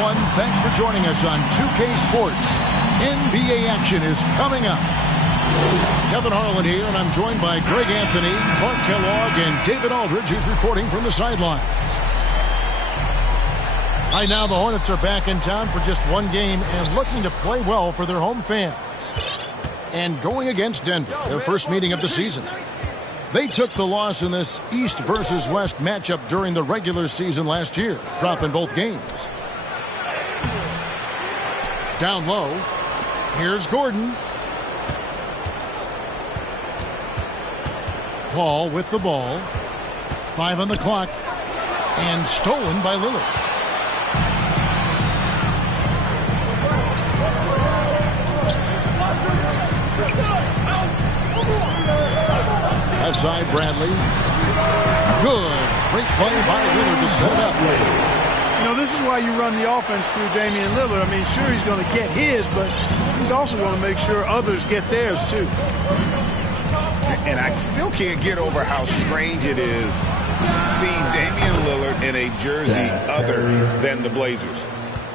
Thanks for joining us on 2K Sports. NBA action is coming up. Kevin Harlan here, and I'm joined by Greg Anthony, Clark Kellogg, and David Aldridge, who's reporting from the sidelines. Right now, the Hornets are back in town for just one game and looking to play well for their home fans. And going against Denver, their first meeting of the season. They took the loss in this East versus West matchup during the regular season last year, dropping both games. Down low, here's Gordon. Paul with the ball. 5 on the clock. And stolen by Lillard. Left side, Bradley. Good. Great play by Lillard to set it up. You know, this is why you run the offense through Damian Lillard. I mean, sure, he's going to get his, but he's also going to make sure others get theirs, too. And I still can't get over how strange it is seeing Damian Lillard in a jersey other than the Blazers.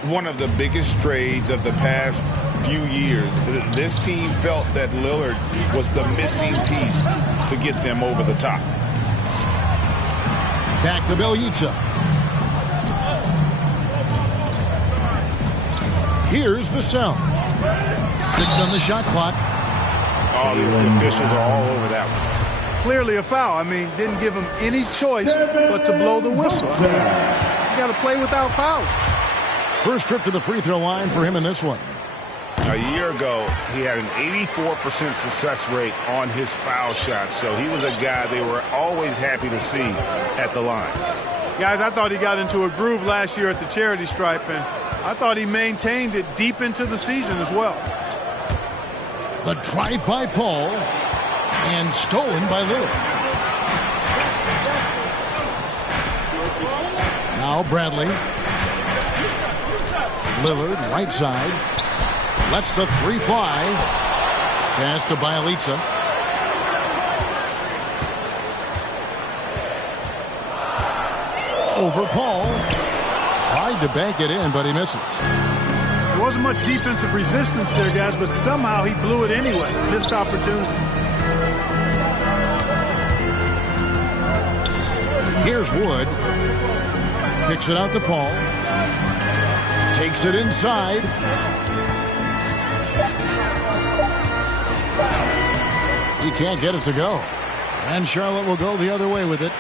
One of the biggest trades of the past few years. This team felt that Lillard was the missing piece to get them over the top. Back to Bielitsa. Here's Vassell. 6 on the shot clock. Oh, the officials are all over that one. Clearly a foul. I mean, didn't give him any choice but to blow the whistle. I mean, you got to play without foul. First trip to the free throw line for him in this one. A year ago, he had an 84% success rate on his foul shots, so he was a guy they were always happy to see at the line. Guys, I thought he got into a groove last year at the charity stripe, and I thought he maintained it deep into the season as well. The drive by Paul and stolen by Lillard. Now Bradley. Lillard, right side. Lets the 3 fly. Pass to Bielitsa. Over Paul. Tried to bank it in, but he misses. There wasn't much defensive resistance there, guys, but somehow he blew it anyway. Missed opportunity. Here's Wood. Kicks it out to Paul. Takes it inside. He can't get it to go. And Charlotte will go the other way with it.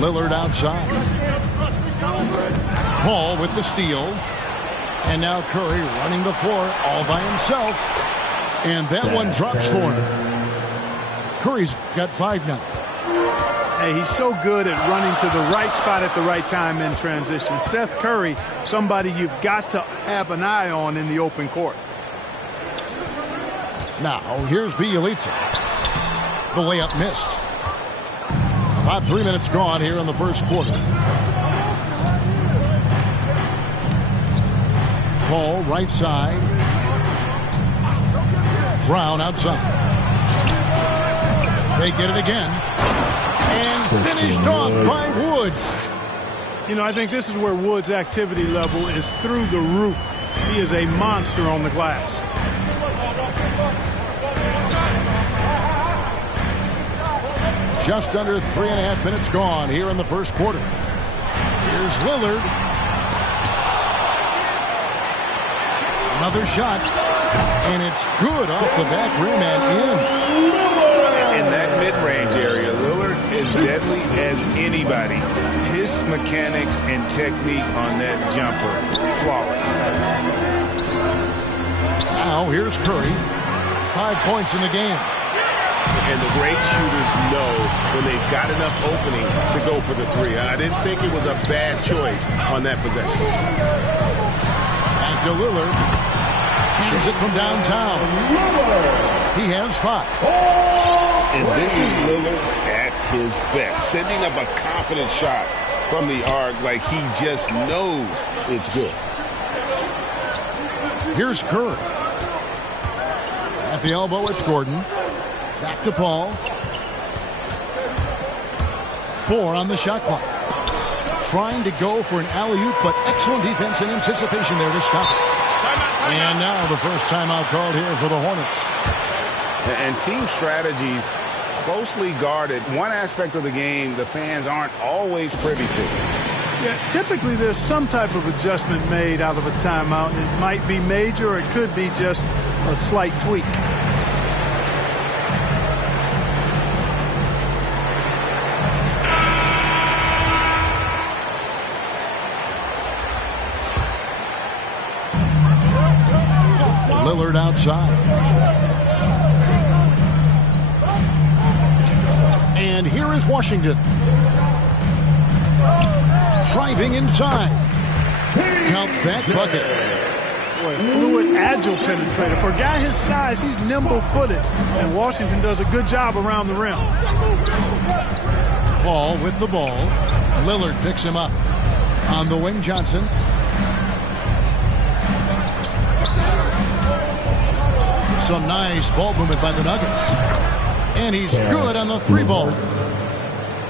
Lillard outside. Paul with the steal. And now Curry running the floor all by himself. And that one drops for him. Curry's got 5 now. Hey, he's so good at running to the right spot at the right time in transition. Seth Curry, somebody you've got to have an eye on in the open court. Now, here's Bielitsa. The layup missed. About 3 minutes gone here in the first quarter. Paul, right side. Brown outside. They get it again. And finished off by Wood. You know, I think this is where Wood's activity level is through the roof. He is a monster on the glass. Just under 3.5 minutes gone here in the first quarter. Here's Lillard. Another shot. And it's good off the back rim and in. In that mid-range area, Lillard is deadly as anybody. His mechanics and technique on that jumper, flawless. Now here's Curry. 5 points in the game. And the great shooters know when they've got enough opening to go for the 3. I didn't think it was a bad choice on that possession. Back to Lillard. Hands it from downtown. He has 5. And this is Lillard at his best, sending up a confident shot from the arc like he just knows it's good. Here's Curry. At the elbow, it's Gordon. Back to Paul. 4 on the shot clock. trying to go for an alley-oop, but excellent defense and anticipation there to stop it. And now the first timeout called here for the Hornets. And team strategies closely guarded. One aspect of the game the fans aren't always privy to. Yeah, typically there's some type of adjustment made out of a timeout. It might be major or it could be just a slight tweak. Lillard outside. And here is Washington. Driving inside. Count that bucket. Boy, fluid, agile penetrator. For a guy his size, he's nimble-footed. And Washington does a good job around the rim. Paul with the ball. Lillard picks him up. On the wing, Johnson. Some nice ball movement by the Nuggets. And he's good on the three ball.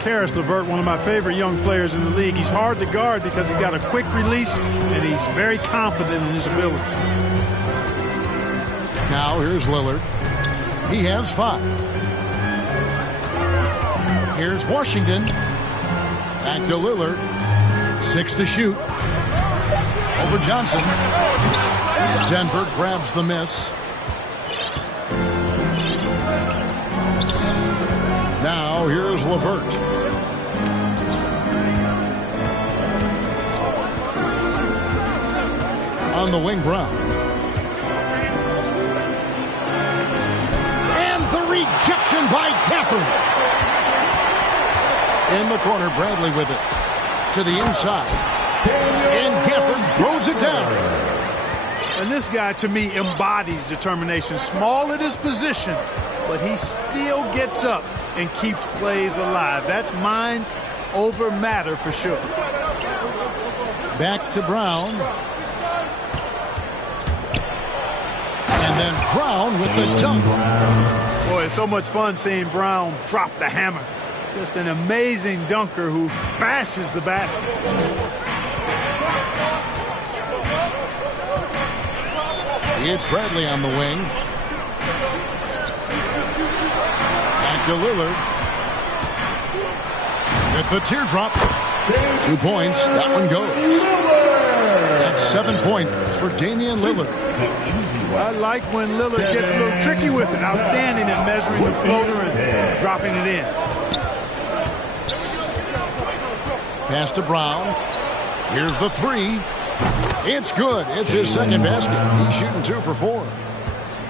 Karis LeVert, one of my favorite young players in the league. He's hard to guard because he's got a quick release, and he's very confident in his ability. Now here's Lillard. He has 5. Here's Washington. Back to Lillard. 6 to shoot. Over Johnson. Denver grabs the miss. Now here's LeVert. On the wing, Brown. And the rejection by Gafford. In the corner, Bradley with it. To the inside. And Gafford throws it down. And this guy, to me, embodies determination. Small at his position, but he still gets up and keeps plays alive. That's mind over matter for sure. Back to Brown. And then Brown with the dunk. Boy, it's so much fun seeing Brown drop the hammer. Just an amazing dunker who bashes the basket. It's Bradley on the wing. Back to Lillard. With the teardrop. 2 points. That one goes. That's 7 points for Damian Lillard. I like when Lillard gets a little tricky with it. Outstanding at measuring the floater and dropping it in. Pass to Brown. Here's the 3. It's good. It's his second basket. He's shooting 2 for 4.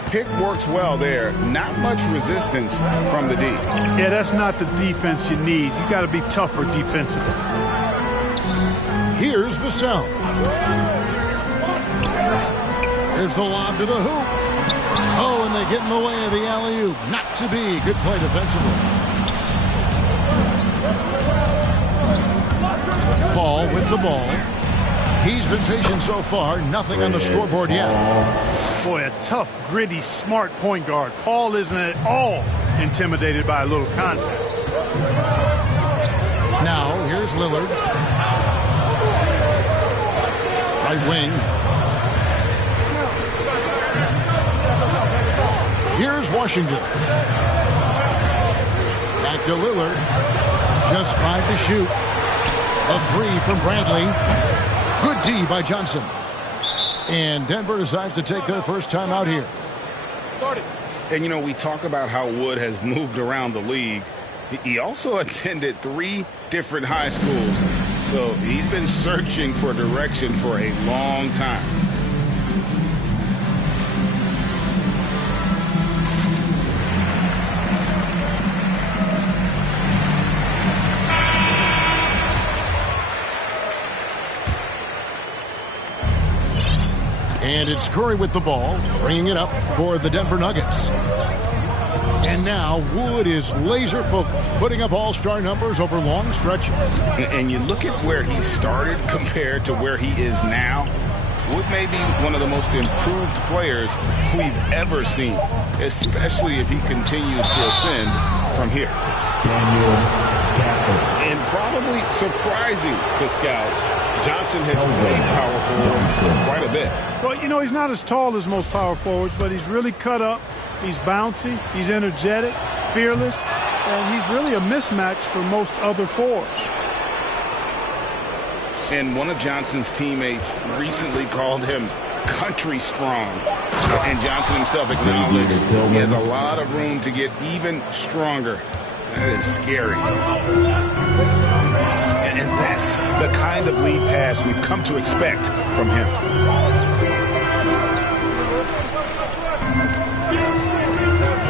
Pick works well there. Not much resistance from the D. Yeah, that's not the defense you need. You got to be tougher defensively. Here's Vassell. Here's the lob to the hoop. Oh, and they get in the way of the alley-oop. Not to be. Good play defensively. Paul with the ball. He's been patient so far. Nothing on the scoreboard yet. Boy, a tough, gritty, smart point guard. Paul isn't at all intimidated by a little contact. Now, here's Lillard. Right wing. Here's Washington. Back to Lillard. Just 5 to shoot. A 3 from Bradley. Good D by Johnson. And Denver decides to take their first time out here. And, you know, we talk about how Wood has moved around the league. He also attended 3 different high schools. So he's been searching for direction for a long time. And it's Curry with the ball, bringing it up for the Denver Nuggets. And now Wood is laser focused, putting up all-star numbers over long stretches. And you look at where he started compared to where he is now. Wood may be one of the most improved players we've ever seen, especially if he continues to ascend from here. And probably surprising to scouts, Johnson has played power forward quite a bit. Well, you know, he's not as tall as most power forwards, but he's really cut up. He's bouncy. He's energetic, fearless, and he's really a mismatch for most other forwards. And one of Johnson's teammates recently called him country strong. And Johnson himself acknowledged he has a lot of room to get even stronger. That is scary. And that's the kind of lead pass we've come to expect from him.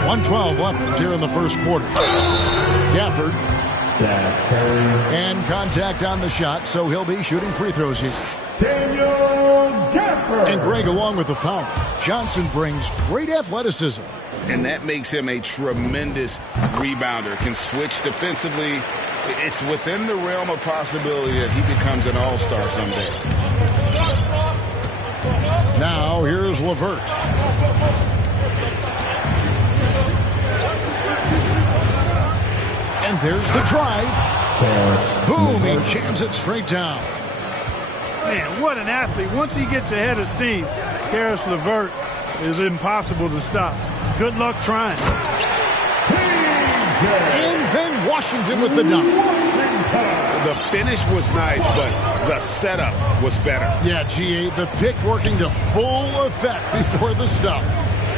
.112 left here in the first quarter. Gafford. And contact on the shot, so he'll be shooting free throws here. And Greg along with the power. Johnson brings great athleticism. And that makes him a tremendous rebounder. Can switch defensively. It's within the realm of possibility that he becomes an all-star someday. Now here's LeVert. And there's the drive. Boom, he jams it straight down. Man, what an athlete. Once he gets ahead of steam, Karis LeVert is impossible to stop. Good luck trying. And then Washington with the dunk. The finish was nice, but the setup was better. Yeah, G.A., the pick working to full effect before the stuff.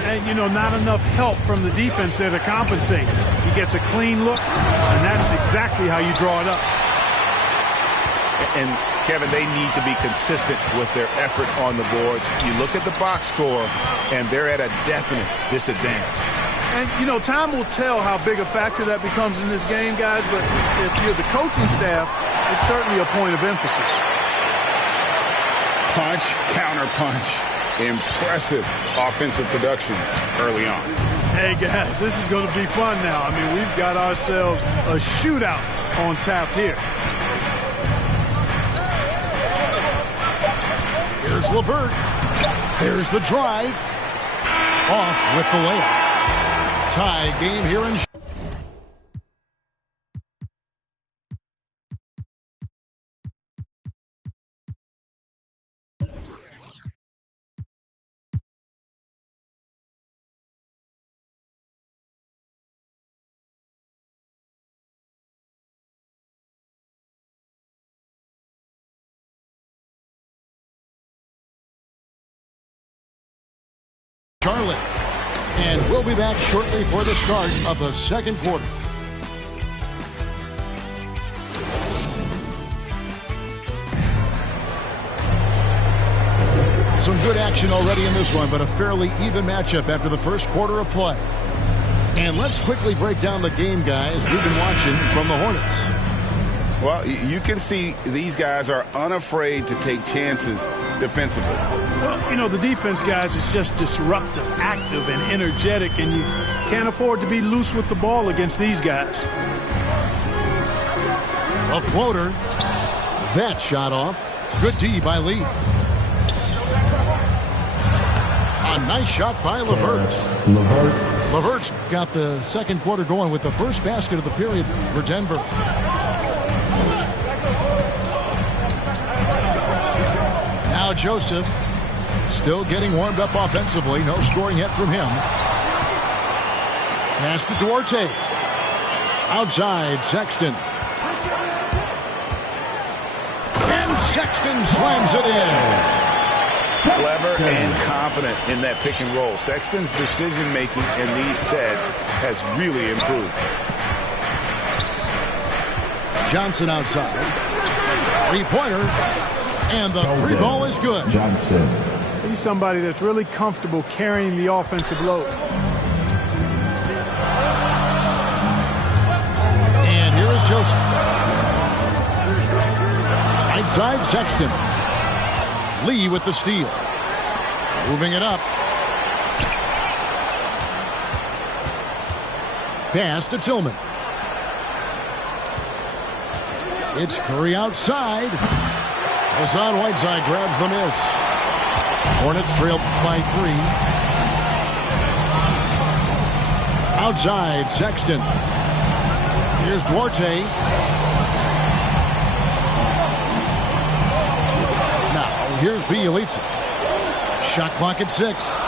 And, you know, not enough help from the defense there to compensate. He gets a clean look, and that's exactly how you draw it up. And, Kevin, they need to be consistent with their effort on the boards. You look at the box score, and they're at a definite disadvantage. And, you know, time will tell how big a factor that becomes in this game, guys, but if you're the coaching staff, it's certainly a point of emphasis. Punch, counter punch. Impressive offensive production early on. Hey, guys, this is going to be fun now. I mean, we've got ourselves a shootout on tap here. Here's LeVert. There's the drive. Off with the layup. Tie game here in Charlotte. And we'll be back shortly for the start of the second quarter. Some good action already in this one, but a fairly even matchup after the first quarter of play. And let's quickly break down the game, guys. We've been watching from the Hornets. Well, you can see these guys are unafraid to take chances defensively. Well, you know, the defense, guys, is just disruptive, active, and energetic, and you can't afford to be loose with the ball against these guys. A floater. That shot off. Good D by Lee. A nice shot by LeVert. LeVert's got the second quarter going with the first basket of the period for Denver. Now Joseph still getting warmed up offensively. No scoring yet from him. Pass to Duarte. Outside, Sexton. And Sexton slams it in. Clever and confident in that pick and roll. Sexton's decision-making in these sets has really improved. Johnson outside. Three-pointer. And the three ball is good. Johnson. He's somebody that's really comfortable carrying the offensive load. And here is Joseph. Right side, Sexton. Lee with the steal. Moving it up. Pass to Tillman. It's Curry outside. Hassan Whiteside grabs the miss. Hornets trail by 3. Outside, Sexton. Here's Duarte. Here's Bielitsa. Shot clock at 6.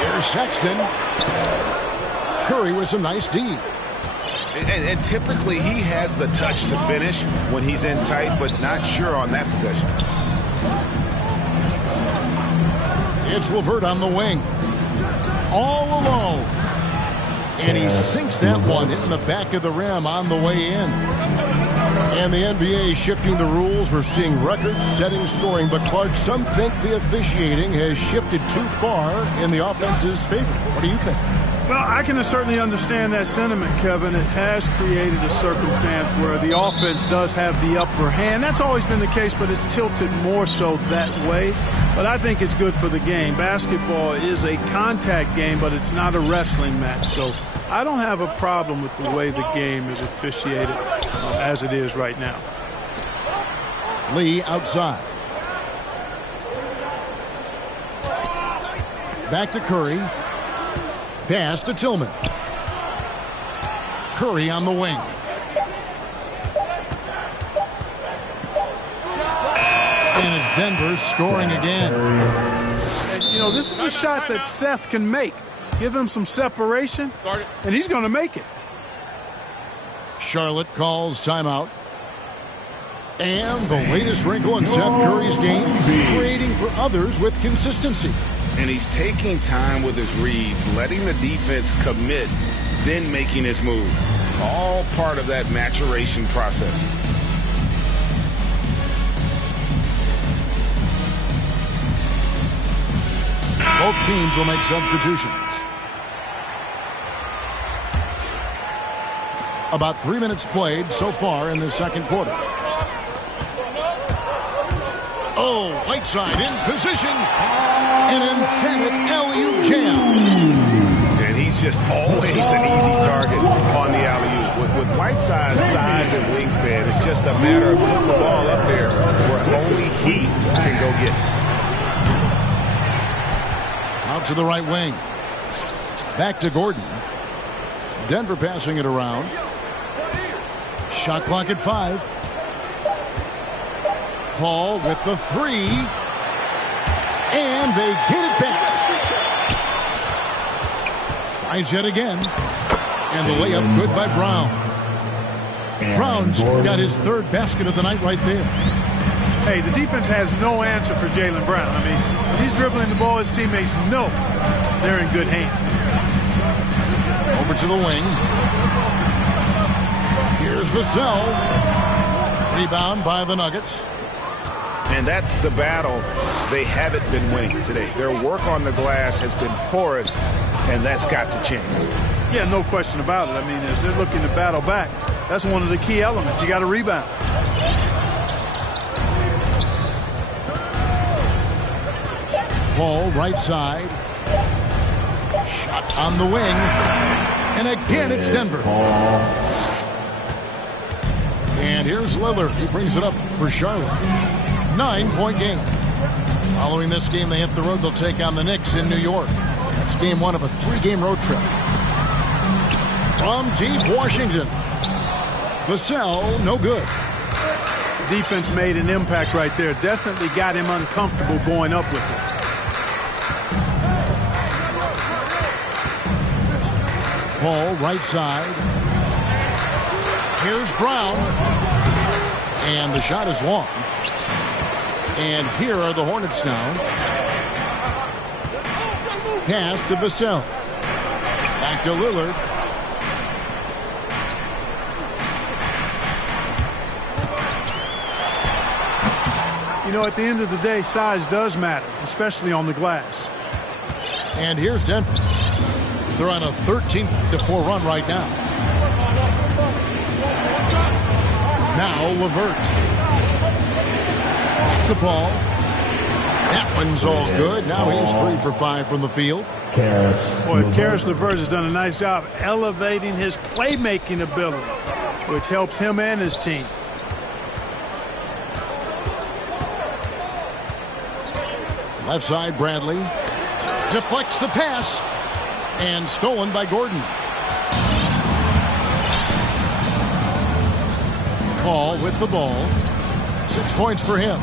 Here's Sexton. Curry with some nice D. And typically he has the touch to finish when he's in tight, but not sure on that possession. It's LeVert on the wing. All alone. And he sinks that one in the back of the rim on the way in. And the NBA shifting the rules. We're seeing record-setting scoring. But, Clark, some think the officiating has shifted too far in the offense's favor. What do you think? Well, I can certainly understand that sentiment, Kevin. It has created a circumstance where the offense does have the upper hand. That's always been the case, but it's tilted more so that way. But I think it's good for the game. Basketball is a contact game, but it's not a wrestling match. So I don't have a problem with the way the game is officiated as it is right now. Lee outside. Back to Curry. Pass to Tillman. Curry on the wing. And it's Denver scoring again. And, you know, this is a shot that Seth can make. Give him some separation, and he's going to make it. Charlotte calls timeout. And the latest wrinkle in Seth Curry's game, creating for others with consistency. And he's taking time with his reads, letting the defense commit, then making his move. All part of that maturation process. Both teams will make substitutions. About 3 minutes played so far in the second quarter. Oh, Whiteside in position. An emphatic alley-oop jam. And he's just always an easy target on the alley-oop. With Whiteside's size and wingspan, it's just a matter of putting the ball up there where only he can go get it. Out to the right wing. Back to Gordon. Denver passing it around. Shot clock at 5. Paul with the 3. And they get it back. Tries yet again. And the layup good by Brown. Brown's got his third basket of the night right there. Hey, the defense has no answer for Jaylen Brown. I mean, when he's dribbling the ball, his teammates know they're in good hands. Over to the wing. Here's Vassell. Rebound by the Nuggets. And that's the battle they haven't been winning today. Their work on the glass has been porous, and that's got to change. Yeah, no question about it. I mean, as they're looking to battle back, that's one of the key elements. You got to rebound. Paul right side. Shot on the wing. And again, it's Denver. And here's Lillard. He brings it up for Charlotte. 9-point game. Following this game, they hit the road. They'll take on the Knicks in New York. It's game 1 of a 3-game road trip. From deep Washington. Vassell, no good. Defense made an impact right there. Definitely got him uncomfortable going up with it. Paul right side. Here's Brown. And the shot is long. And here are the Hornets now. Pass to Vassell. Back to Lillard. You know, at the end of the day, size does matter, especially on the glass. And here's Denver. They're on a 13-4 run right now. Now LeVert. The ball. That one's all good. Now he's 3 for 5 from the field. Boy, Karis LeVert has done a nice job elevating his playmaking ability, which helps him and his team. Left side, Bradley. Deflects the pass. And stolen by Gordon. Paul with the ball. 6 points for him.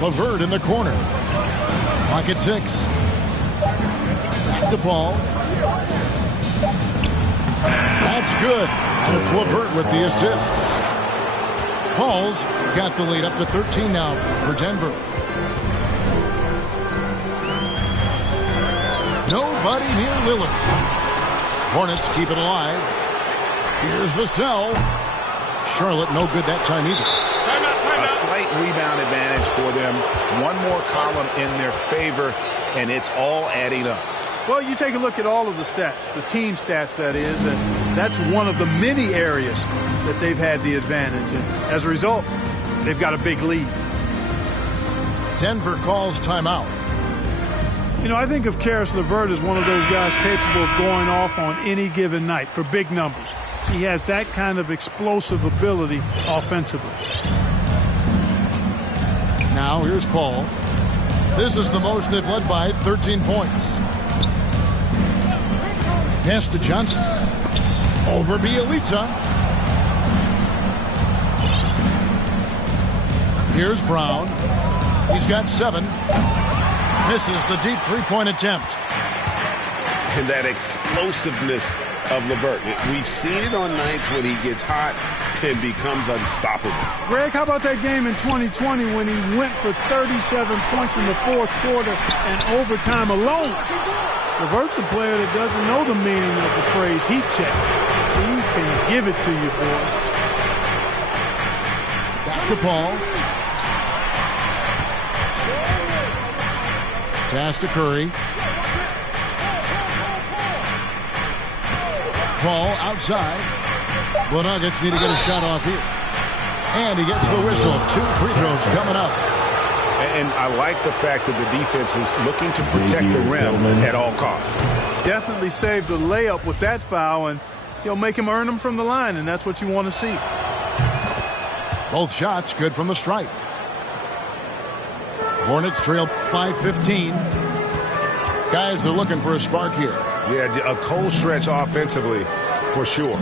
LeVert in the corner. Clock at 6. Back to Paul. That's good. And it's LeVert with the assist. Paul's got the lead up to 13 now for Denver. Nobody near Lillard. Hornets keep it alive. Here's Vassell. Charlotte no good that time either. A slight rebound advantage for them. One more column in their favor, and it's all adding up. Well, you take a look at all of the stats, the team stats, that is, and that's one of the many areas that they've had the advantage. And as a result, they've got a big lead. Denver calls timeout. You know, I think of Karis LeVert as one of those guys capable of going off on any given night for big numbers. He has that kind of explosive ability offensively. Now here's Paul. This is the most they've led by 13 points. Pass to Johnson. Over Bielitsa. Here's Brown. He's got 7. Misses the deep three-point attempt. And that explosiveness of LeVert. We've seen it on nights when he gets hot and becomes unstoppable. Greg, how about that game in 2020 when he went for 37 points in the fourth quarter and overtime alone? LeVert's a player that doesn't know the meaning of the phrase heat check. He can give it to you, boy. Back to Paul. Pass to Curry. Paul outside. The Nuggets need to get a shot off here. And he gets the whistle. 2 free throws coming up. And I like the fact that the defense is looking to protect the rim at all costs. Definitely saved the layup with that foul, and he'll make him earn them from the line, and that's what you want to see. Both shots good from the stripe. Hornets trail by 15. Guys are looking for a spark here. Yeah, a cold stretch offensively for sure.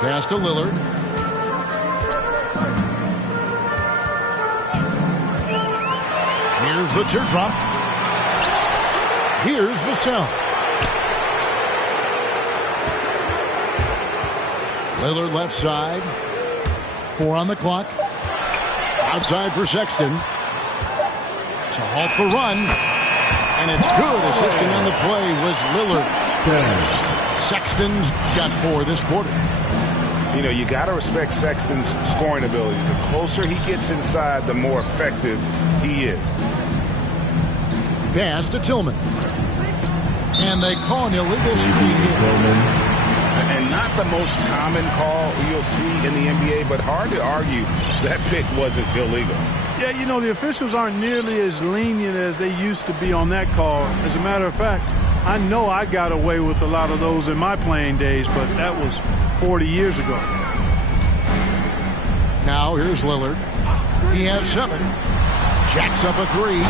Pass to Lillard. Here's the teardrop. Here's Vassell. Lillard left side. 4 on the clock. Outside for Sexton. To halt the run. And it's good. Assisting on the play was Lillard. Sexton's got 4 this quarter. You know, you got to respect Sexton's scoring ability. The closer he gets inside, the more effective he is. Pass to Tillman. And they call an illegal screen here. And not the most common call you'll see in the NBA, but hard to argue that pick wasn't illegal. Yeah, you know, the officials aren't nearly as lenient as they used to be on that call. As a matter of fact, I know I got away with a lot of those in my playing days, but that was 40 years ago. Now here's Lillard. He has 7. Jacks up a 3.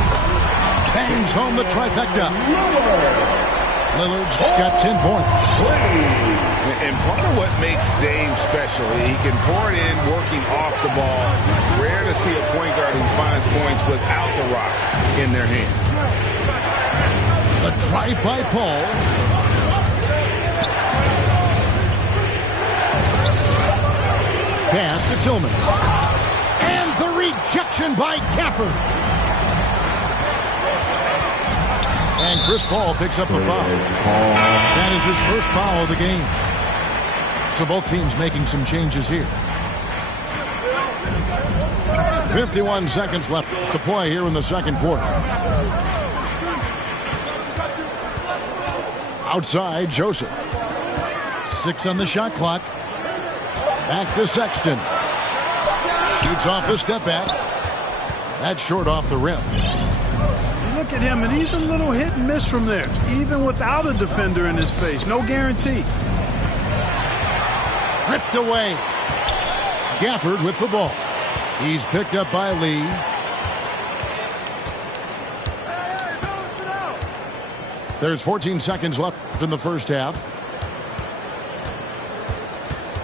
Bangs home the trifecta. Lillard's got 10 points. And part of what makes Dame special, he can pour it in working off the ball. Rare to see a point guard who finds points without the rock in their hands. The drive by Paul. Pass to Tillman. And the rejection by Gafford. And Chris Paul picks up the foul. That is his first foul of the game. So both teams making some changes here. 51 seconds left to play here in the second quarter. Outside, Joseph. 6 on the shot clock. Back to Sexton. Shoots off the step back. That's short off the rim. Look at him, and he's a little hit and miss from there, even without a defender in his face. No guarantee. Ripped away. Gafford with the ball. He's picked up by Lee. There's 14 seconds left in the first half.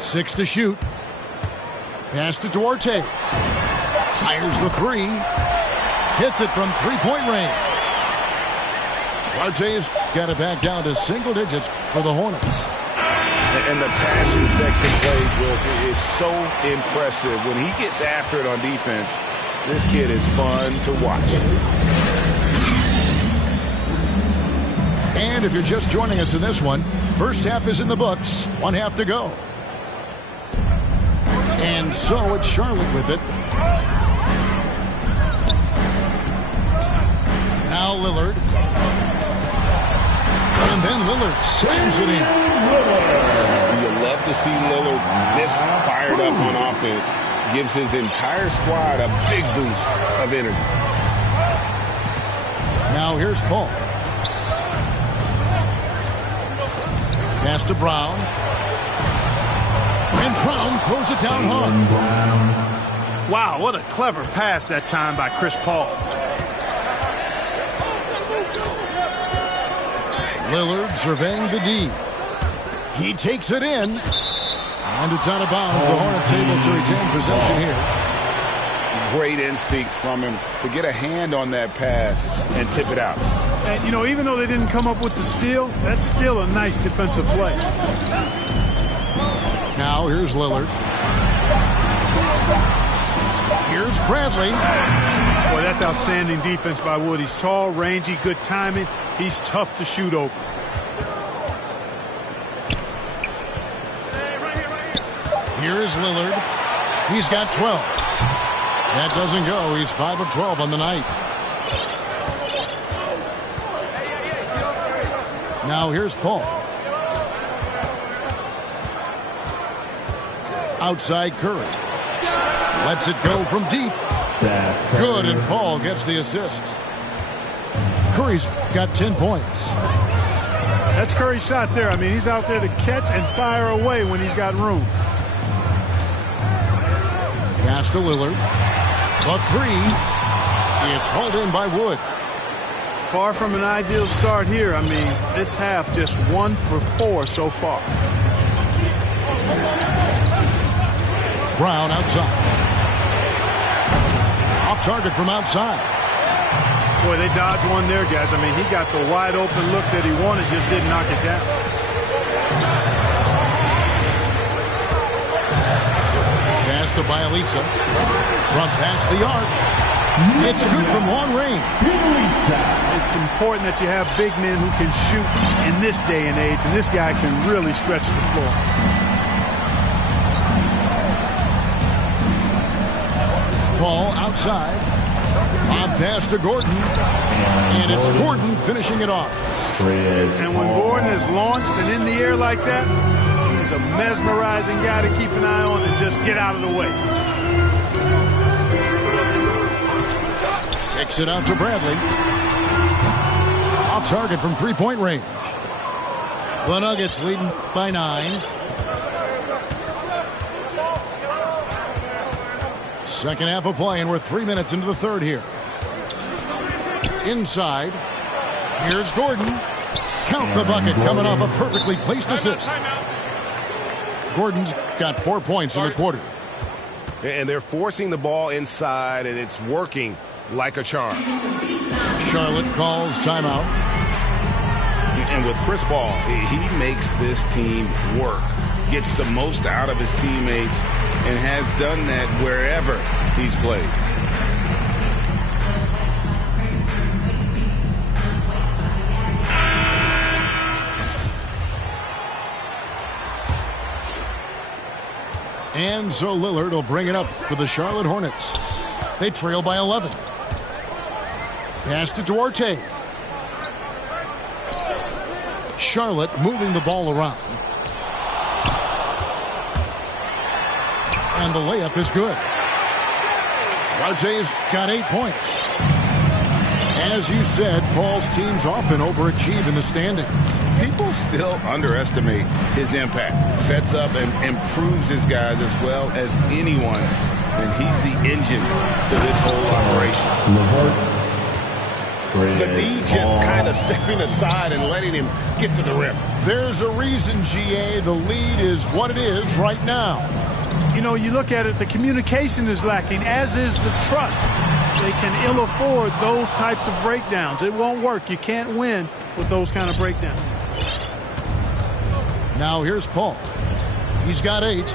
6 to shoot. Pass to Duarte. Fires the three. Hits it from three-point range. Lartey's got it back down to single digits for the Hornets. And the passion Sexton plays with is so impressive. When he gets after it on defense, this kid is fun to watch. And if you're just joining us in this one, first half is in the books. 1 half to go. And so it's Charlotte with it. Now Lillard. And then Lillard slams it in. You love to see Lillard this fired up on offense. Gives his entire squad a big boost of energy. Now here's Paul. Pass to Brown. And Brown throws it down hard. Wow, what a clever pass that time by Chris Paul. Lillard surveying the D. He takes it in. And it's out of bounds. The Hornets able to retain possession here. Great instincts from him to get a hand on that pass and tip it out. And, you know, even though they didn't come up with the steal, that's still a nice defensive play. Now here's Lillard. Here's Bradley. Boy, that's outstanding defense by Wood. He's tall, rangy, good timing. He's tough to shoot over. Here's Lillard. He's got 12. That doesn't go. He's 5 of 12 on the night. Now here's Paul. Outside Curry. Lets it go from deep. Good, and Paul gets the assist. Curry's got 10 points. That's Curry's shot there. I mean, he's out there to catch and fire away when he's got room. Pass to Lillard. The three. It's hauled in by Wood. Far from an ideal start here. I mean, this half just 1 for 4 so far. Brown outside. Off target from outside. Boy, they dodged one there, guys. I mean, he got the wide open look that he wanted, just didn't knock it down. Pass to Bielitsa. Front past the arc. It's good from long range. It's important that you have big men who can shoot in this day and age, and this guy can really stretch the floor. Paul outside. On pass to Gordon. And it's Gordon finishing it off. And when Gordon is launched and in the air like that, he's a mesmerizing guy to keep an eye on and just get out of the way. Kicks it out to Bradley. Off target from three-point range. The Nuggets leading by 9. Second half of play, and we're 3 minutes into the third here. Inside. Here's Gordon. Count the bucket, coming off a perfectly placed assist. Gordon's got 4 points in the quarter. And they're forcing the ball inside, and it's working like a charm. Charlotte calls timeout. And with Chris Paul, he makes this team work. Gets the most out of his teammates and has done that wherever he's played. And so Lillard will bring it up for the Charlotte Hornets. They trail by 11. Pass to Duarte. Charlotte moving the ball around. And the layup is good. Duarte's got 8 points. As you said, Paul's teams often overachieve in the standings. People still underestimate his impact. Sets up and improves his guys as well as anyone. And he's the engine to this whole operation. The D just kind of stepping aside and letting him get to the rim. There's a reason, GA, the lead is what it is right now. You know, you look at it, the communication is lacking, as is the trust. They can ill afford those types of breakdowns. It won't work. You can't win with those kind of breakdowns. Now here's Paul. He's got 8,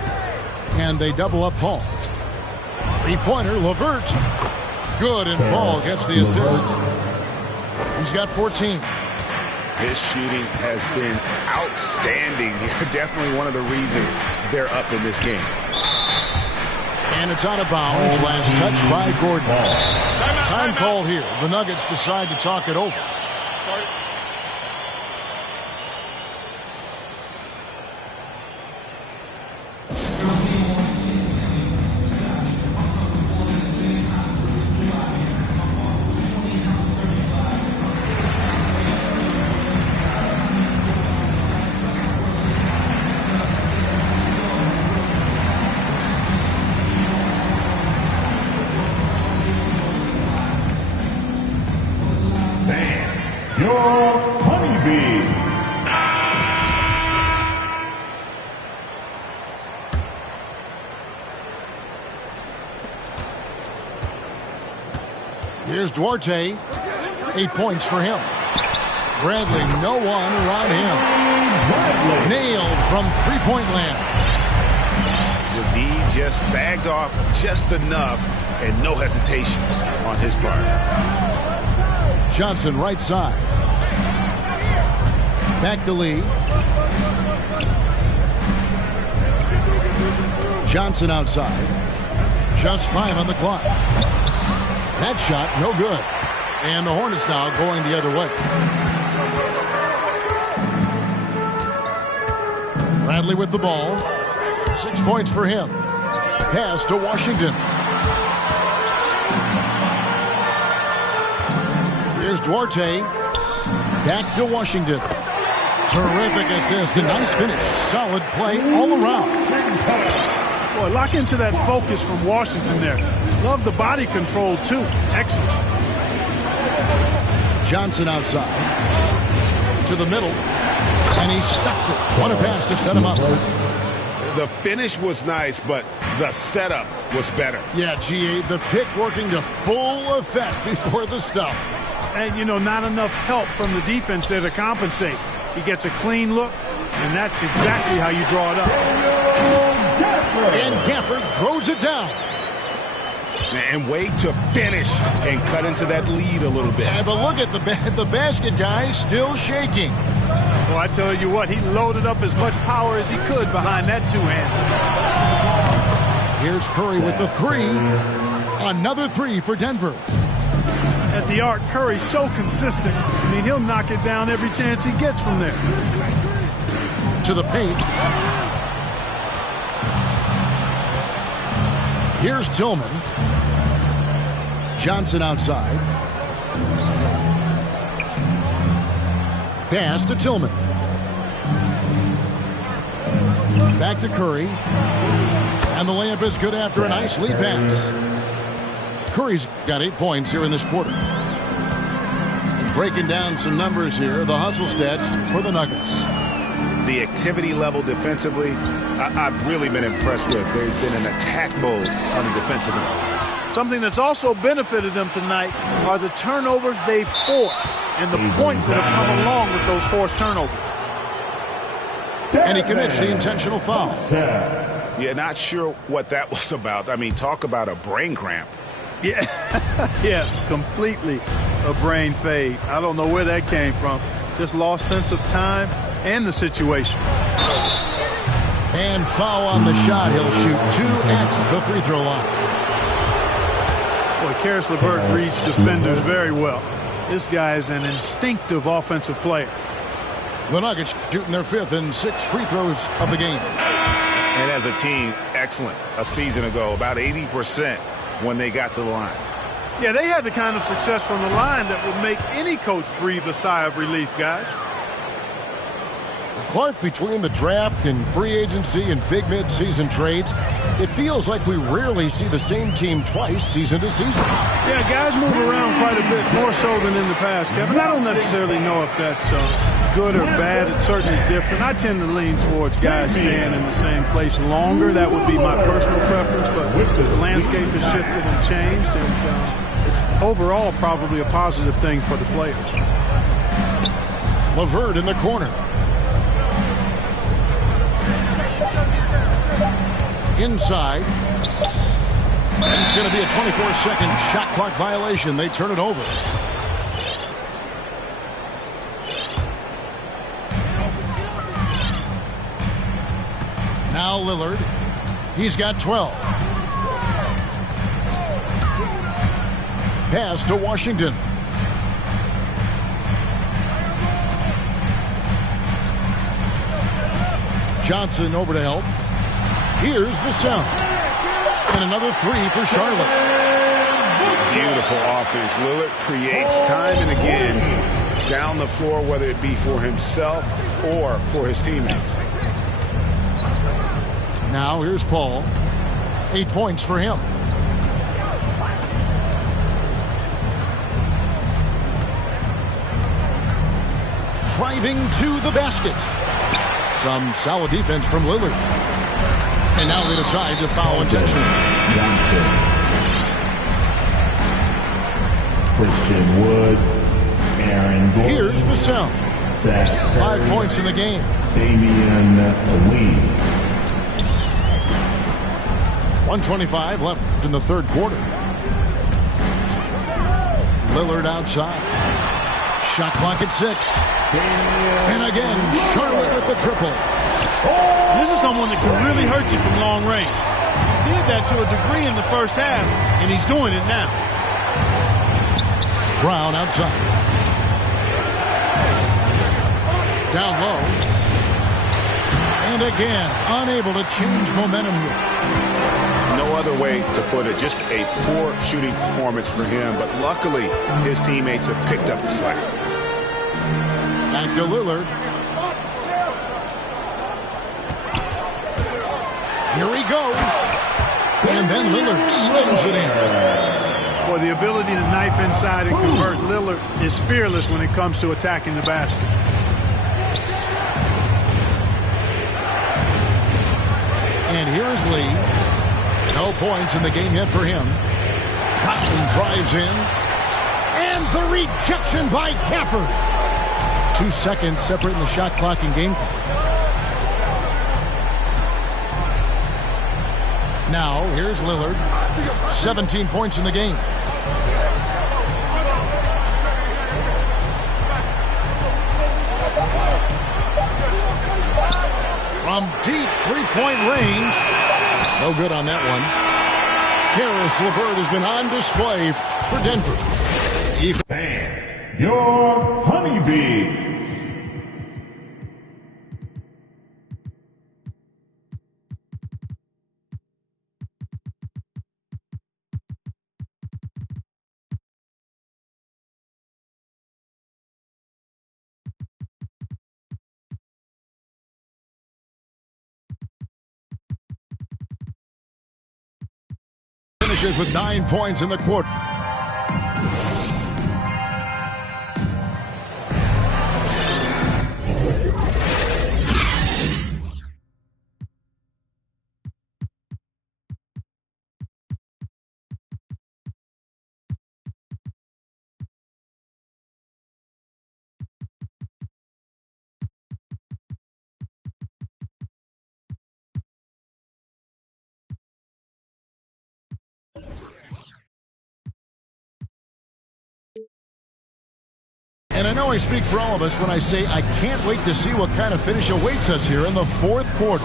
and they double up Paul. Three-pointer, Levert. Good, and Paul gets the assist. He's got 14. His shooting has been outstanding here. Definitely one of the reasons they're up in this game. And it's out of bounds. Last touch by Gordon. Time called here. The Nuggets decide to talk it over. Here's Duarte. 8 points for him. Bradley, no one around him. Nailed from three-point land. The D just sagged off just enough, and no hesitation on his part. Johnson right side. Back to Lee. Johnson outside. Just 5 on the clock. That shot, no good. And the Hornets now going the other way. Bradley with the ball. 6 points for him. Pass to Washington. Here's Duarte. Back to Washington. Terrific assist. A nice finish. Solid play all around. Boy, lock into that focus from Washington there. Love the body control, too. Excellent. Johnson outside. To the middle. And he stuffs it. What a pass to set him up. The finish was nice, but the setup was better. Yeah, GA, the pick working to full effect before the stuff. And, you know, not enough help from the defense there to compensate. He gets a clean look, and that's exactly how you draw it up. And Gafford throws it down. And wait to finish and cut into that lead a little bit. Yeah, but look at the basket guy still shaking. Well, I tell you what, he loaded up as much power as he could behind that two-hand. Here's Curry with the 3. Another 3 for Denver. At the arc, Curry's so consistent. I mean, he'll knock it down every chance he gets from there. To the paint. Here's Tillman. Johnson outside. Pass to Tillman. Back to Curry. And the layup is good after a nice lead pass. Curry's got 8 points here in this quarter. And breaking down some numbers here, the hustle stats for the Nuggets. The activity level defensively, I've really been impressed with. There's been an attack mode on the defensive end. Something that's also benefited them tonight are the turnovers they've forced and the points that have come along with those forced turnovers. And he commits the intentional foul. Yeah, not sure what that was about. I mean, talk about a brain cramp. Yeah, yeah, completely a brain fade. I don't know where that came from. Just lost sense of time and the situation. And foul on the shot. He'll shoot 2 at the free throw line. Boy, Karis LeVert reads defenders very well. This guy is an instinctive offensive player. The Nuggets shooting their 5th and 6th free throws of the game. And as a team, excellent. A season ago, about 80% when they got to the line. Yeah, they had the kind of success from the line that would make any coach breathe a sigh of relief, guys. Clark, between the draft and free agency and big mid-season trades, it feels like we rarely see the same team twice season to season. Yeah, guys move around quite a bit, more so than in the past, Kevin. I don't necessarily know if that's good or bad. It's certainly different. I tend to lean towards guys staying in the same place longer. That would be my personal preference, but the landscape has shifted and changed, and it's overall probably a positive thing for the players. LeVert in the corner. Inside. It's going to be a 24-second shot clock violation. They turn it over. Now Lillard. He's got 12. Pass to Washington. Johnson over to help. Here's Vassell. And another three for Charlotte. Beautiful offense. Lillard creates time and again down the floor, whether it be for himself or for his teammates. Now here's Paul. 8 points for him. Driving to the basket. Some solid defense from Lillard. And now they decide to foul intentionally. Christian Wood, Aaron Gordon. Here's Vassell. 5 points in the game. Damian Lee. 1:25 left in the third quarter. Lillard outside. Shot clock at 6. And again, Charlotte with the triple. This is someone that can really hurt you from long range. He did that to a degree in the first half, and he's doing it now. Brown outside. Down low. And again, unable to change momentum here. No other way to put it. Just a poor shooting performance for him, but luckily his teammates have picked up the slack. Back to Lillard. Here he goes. And then Lillard slams it in. Well, the ability to knife inside and convert, Lillard is fearless when it comes to attacking the basket. And here is Lee. No points in the game yet for him. Brown drives in. And the rejection by Gafford. 2 seconds separating the shot clock and game clock. Now, here's Lillard. 17 points in the game. From deep three-point range. No good on that one. Harris LeVert has been on display for Denver. Fans, your honeybees. Finishes with 9 points in the quarter. And I know I speak for all of us when I say I can't wait to see what kind of finish awaits us here in the fourth quarter.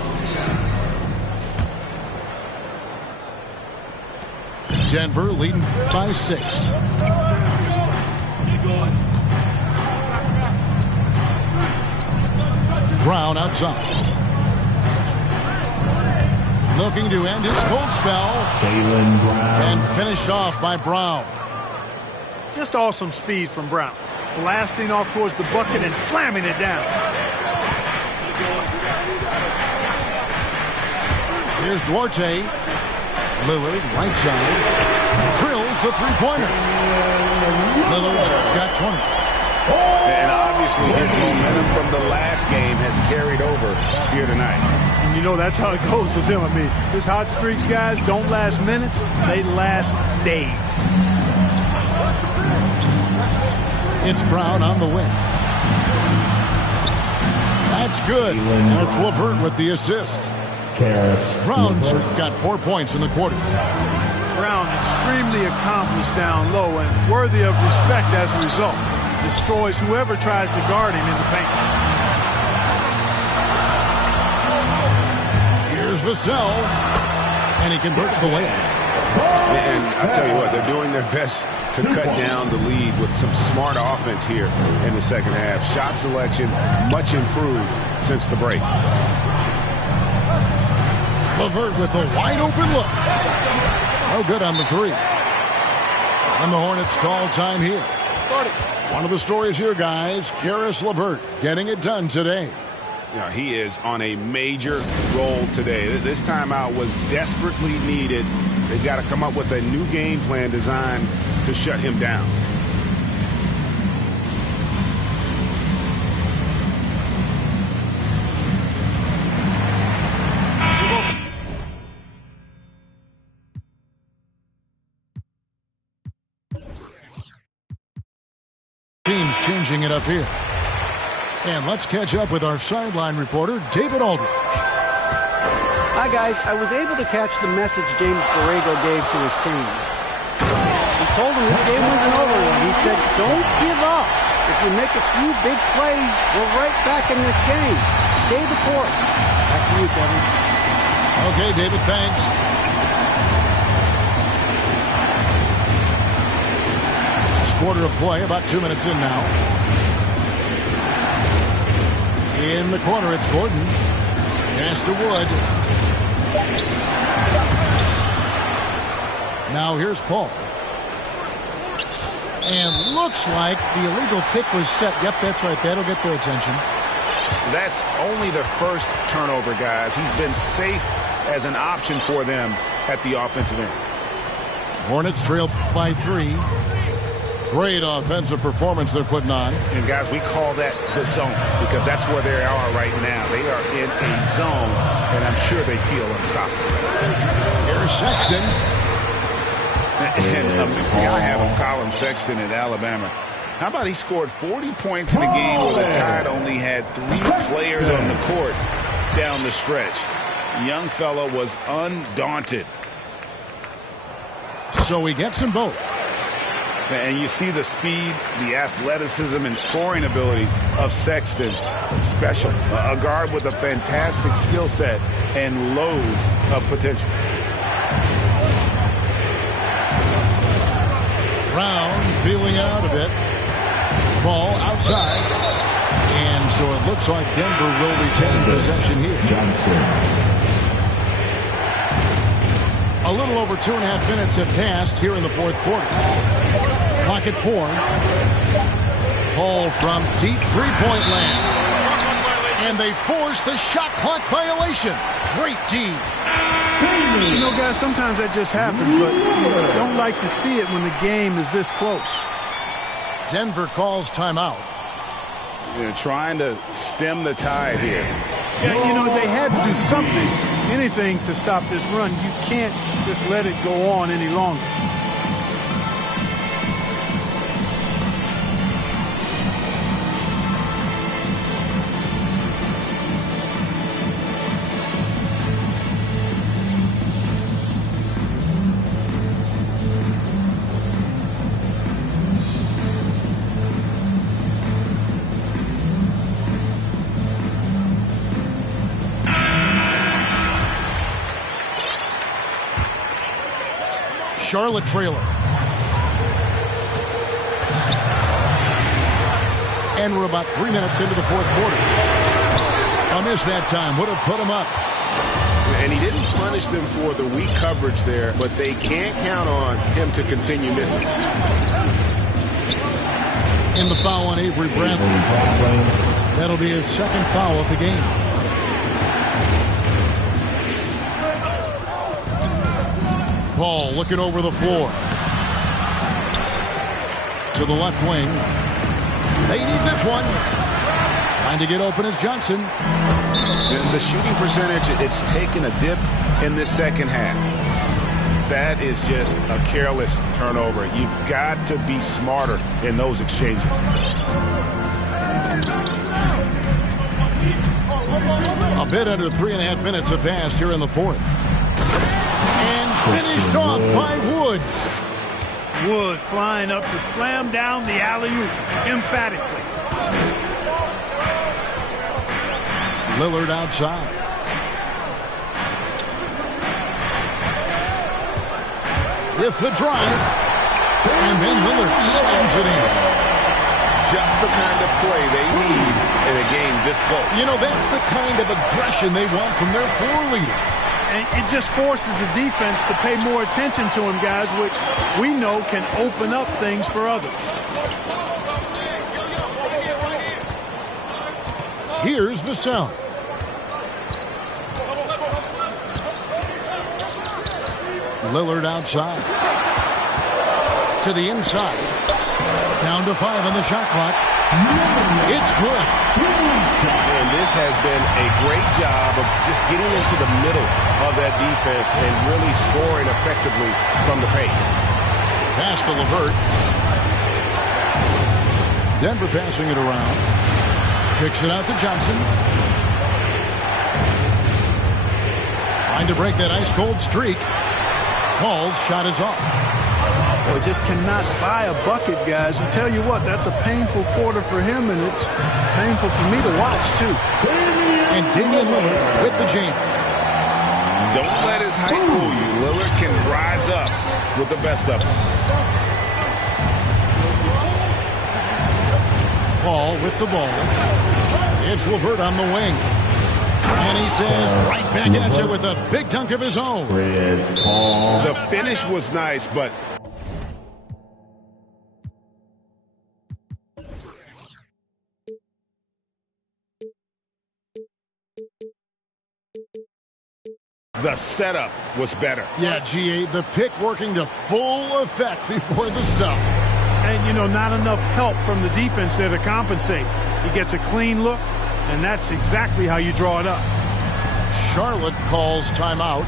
Denver leading by 6. Brown outside. Looking to end his cold spell. Jaylen Brown. And finished off by Brown. Just awesome speed from Brown. Blasting off towards the bucket and slamming it down. Here's Duarte. Lillard, right side. Drills the three-pointer. Lillard's got 20. And obviously his momentum from the last game has carried over here tonight. And you know that's how it goes with him. I mean, his hot streaks, guys, don't last minutes. They last days. It's Brown on the wing. That's good. And it's LeVert with the assist. Brown's got 4 points in the quarter. Brown extremely accomplished down low and worthy of respect as a result. Destroys whoever tries to guard him in the paint. Here's Vassell. And he converts the layup. And I tell you what, they're doing their best to cut down the lead with some smart offense here in the second half. Shot selection much improved since the break. LeVert with a wide-open look. No good on the three. And the Hornets call time here. One of the stories here, guys, Caris LeVert getting it done today. Yeah, he is on a major roll today. This timeout was desperately needed. They've got to come up with a new game plan designed to shut him down. Teams changing it up here. And let's catch up with our sideline reporter, David Aldridge. Hi, guys. I was able to catch the message James Borrego gave to his team. He told them this game wasn't over yet. He said, don't give up. If you make a few big plays, we're right back in this game. Stay the course. Back to you, Kevin. Okay, David, thanks. Last quarter of play, about 2 minutes in now. In the corner, it's Gordon. Pass to Wood. Now here's Paul. And looks like the illegal kick was set. Yep, that's right. That'll get their attention. That's only the first turnover, guys. He's been safe as an option for them at the offensive end. Hornets trail by 3. Great offensive performance they're putting on. And, guys, we call that the zone because that's where they are right now. They are in a zone, and I'm sure they feel unstoppable. Here's Sexton. And I have Colin Sexton in Alabama. How about he scored 40 points in the game where the Tide only had 3 players on the court down the stretch. The young fellow was undaunted. So he gets them both. And you see the speed, the athleticism, and scoring ability of Sexton. Special. A guard with a fantastic skill set and loads of potential. Brown feeling out a bit. Ball outside. And so it looks like Denver will retain possession here. Johnson. A little over 2.5 minutes have passed here in the fourth quarter. Clock at 4. Ball from deep three-point land. And they force the shot clock violation. Great D. You know, guys, sometimes that just happens, but you don't like to see it when the game is this close. Denver calls timeout. They're trying to stem the tide here. Yeah, you know, they had to do something, anything to stop this run. You can't just let it go on any longer. Charlotte trailer. And we're about 3 minutes into the fourth quarter. A miss that time would have put him up. And he didn't punish them for the weak coverage there, but they can't count on him to continue missing. In the foul on Avery Bradley. That'll be his second foul of the game. Ball looking over the floor. To the left wing. They need this one. Trying to get open is Johnson. The shooting percentage, it's taken a dip in this second half. That is just a careless turnover. You've got to be smarter in those exchanges. A bit under 3.5 minutes have passed here in the fourth. And finished off by Wood. Wood flying up to slam down the alley-oop emphatically. Lillard outside. With the drive. And then Lillard slams it in. Just the kind of play they need in a game this close. You know, that's the kind of aggression they want from their floor leader. And it just forces the defense to pay more attention to him, guys, which we know can open up things for others. Here's Vassell. Lillard outside. To the inside. Down to 5 on the shot clock. It's good. And this has been a great job of just getting into the middle of that defense and really scoring effectively from the paint. Pass to LeVert. Denver passing it around. Kicks it out to Johnson. Trying to break that ice-cold streak. Paul's shot is off. Well, just cannot buy a bucket, guys. And tell you what, that's a painful quarter for him, and it's painful for me to watch, too. And Damian Lillard with the jam. Don't let his height fool you. Lillard can rise up with the best of them. Paul with the ball. It's LeVert on the wing. And he says right back at you with a big dunk of his own. The finish was nice, but the setup was better. Yeah, GA, the pick working to full effect before the stuff. And, you know, not enough help from the defense there to compensate. He gets a clean look, and that's exactly how you draw it up. Charlotte calls timeout.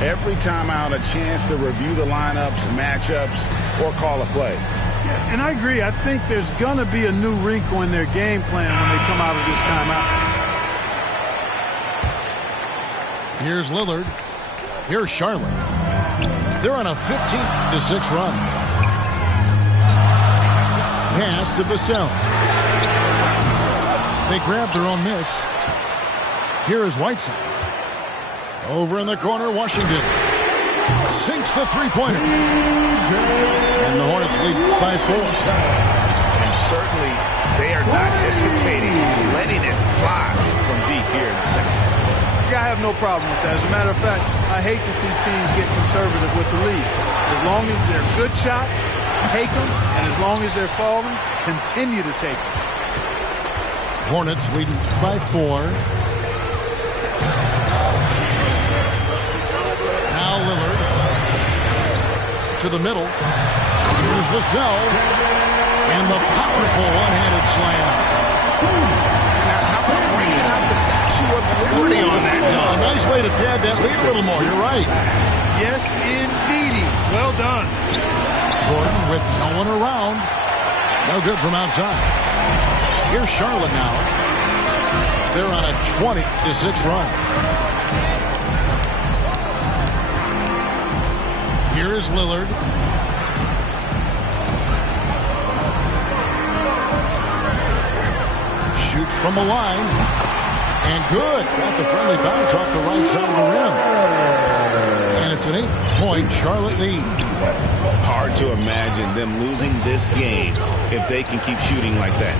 Every timeout, a chance to review the lineups, matchups, or call a play. Yeah, and I agree. I think there's going to be a new wrinkle in their game plan when they come out of this timeout. Here's Lillard. Here's Charlotte. They're on a 15-6 run. Pass to Vassell. They grab their own miss. Here is Whiteside. Over in the corner, Washington. Sinks the three-pointer. And the Hornets lead by 4. And certainly they are not hesitating, letting it fly from deep here in the second half. I have no problem with that. As a matter of fact, I hate to see teams get conservative with the lead. As long as they're good shots, take them. And as long as they're falling, continue to take them. Hornets leading by 4. Now Lillard. To the middle. Here's Vassell. And the powerful one-handed slam. Now, how about bringing out the Statue of Liberty on that dunk? A nice way to pad that lead a little more. You're right. Yes, indeedy. Well done. Gordon with no one around. No good from outside. Here's Charlotte now. They're on a 20-6 run. Here is Lillard. Shoots from the line. And good. Got the friendly bounce off the right side of the rim. And it's an 8-point Charlotte lead. Hard to imagine them losing this game if they can keep shooting like that.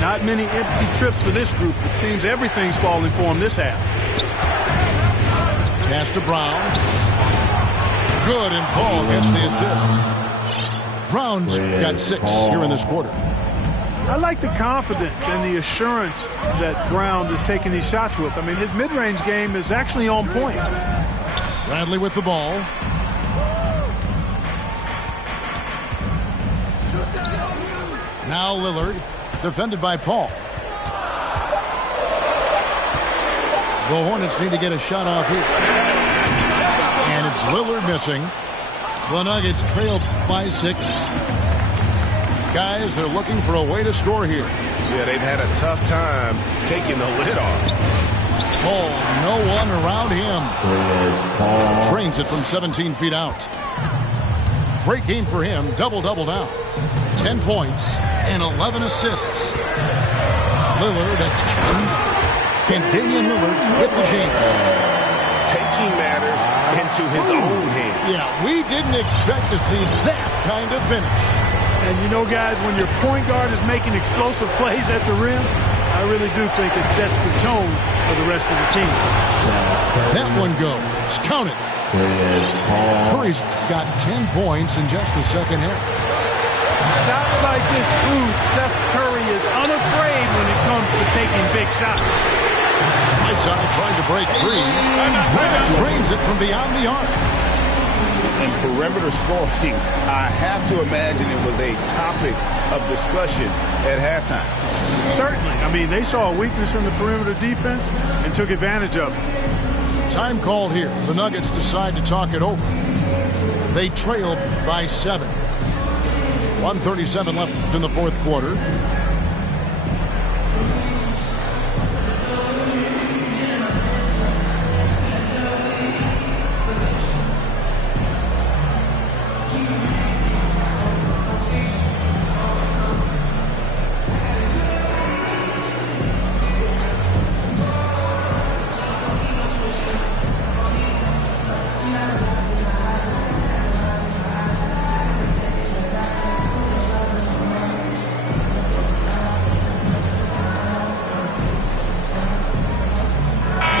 Not many empty trips for this group. It seems everything's falling for them this half. Pass to Brown. Good, and Paul gets the assist. Brown's got 6 here in this quarter. I like the confidence and the assurance that Brown is taking these shots with. I mean, his mid-range game is actually on point. Bradley with the ball. Now Lillard, defended by Paul. The Hornets need to get a shot off here. And it's Lillard missing. The Nuggets trailed by 6. Guys, they're looking for a way to score here. Yeah, they've had a tough time taking the lid off. Paul, no one around him. Drains it from 17 feet out. Great game for him. Double-double now. 10 points and 11 assists. Lillard attacking. And Damian Lillard with the jam. Taking matters into his own hands. Yeah, we didn't expect to see that kind of finish. And you know, guys, when your point guard is making explosive plays at the rim, I really do think it sets the tone for the rest of the team. That one goes. Count it. Curry's got 10 points in just the second half. Shots like this prove Seth Curry is unafraid when it comes to taking big shots. Right side trying to break free. Drains it from beyond the arc. And perimeter scoring, I have to imagine it was a topic of discussion at halftime. Certainly. I mean, they saw a weakness in the perimeter defense and took advantage of it. Time called here. The Nuggets decide to talk it over. They trailed by 7. 1:37 left in the fourth quarter.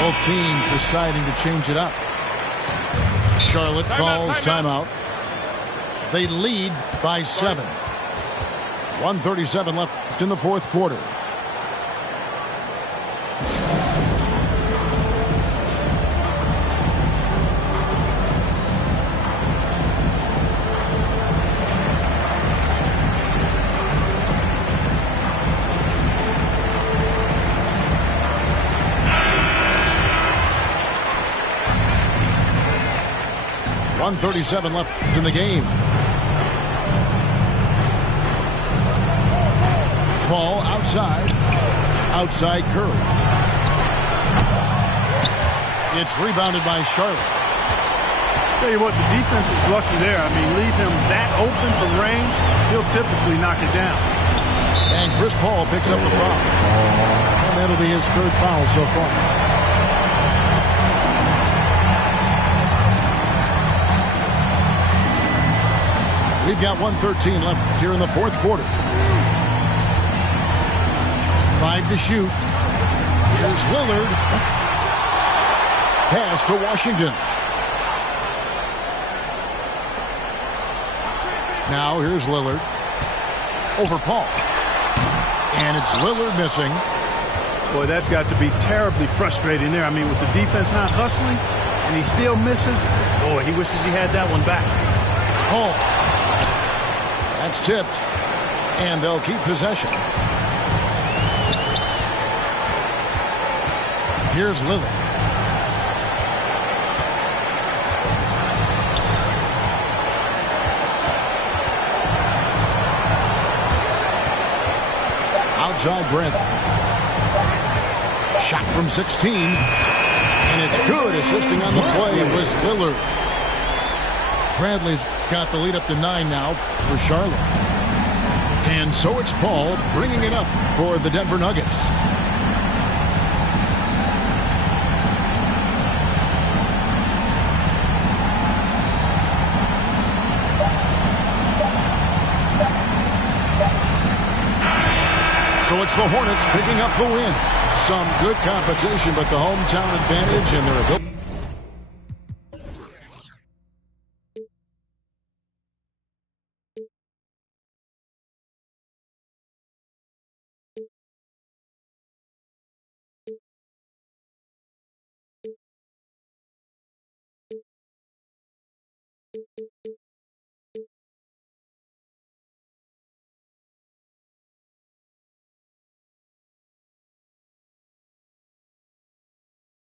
Both teams deciding to change it up. Charlotte calls timeout. They lead by 7. 1:37 left in the fourth quarter. .37 left in the game. Paul outside. Outside Curry. It's rebounded by Charlotte. Tell you what, the defense was lucky there. I mean, leave him that open from range, he'll typically knock it down. And Chris Paul picks up the foul. And that'll be his third foul so far. We've got 1:13 left here in the fourth quarter. 5 to shoot. Here's Lillard. Pass to Washington. Now here's Lillard. Over Paul. And it's Lillard missing. Boy, that's got to be terribly frustrating there. I mean, with the defense not hustling, and he still misses. Boy, he wishes he had that one back. Paul. That's tipped, and they'll keep possession. Here's Lillard. Outside Bradley. Shot from 16, and it's good. Assisting on the play was Lillard. Bradley's got the lead up to 9 now for Charlotte. And so it's Paul bringing it up for the Denver Nuggets. So it's the Hornets picking up the win. Some good competition, but the hometown advantage and their ability.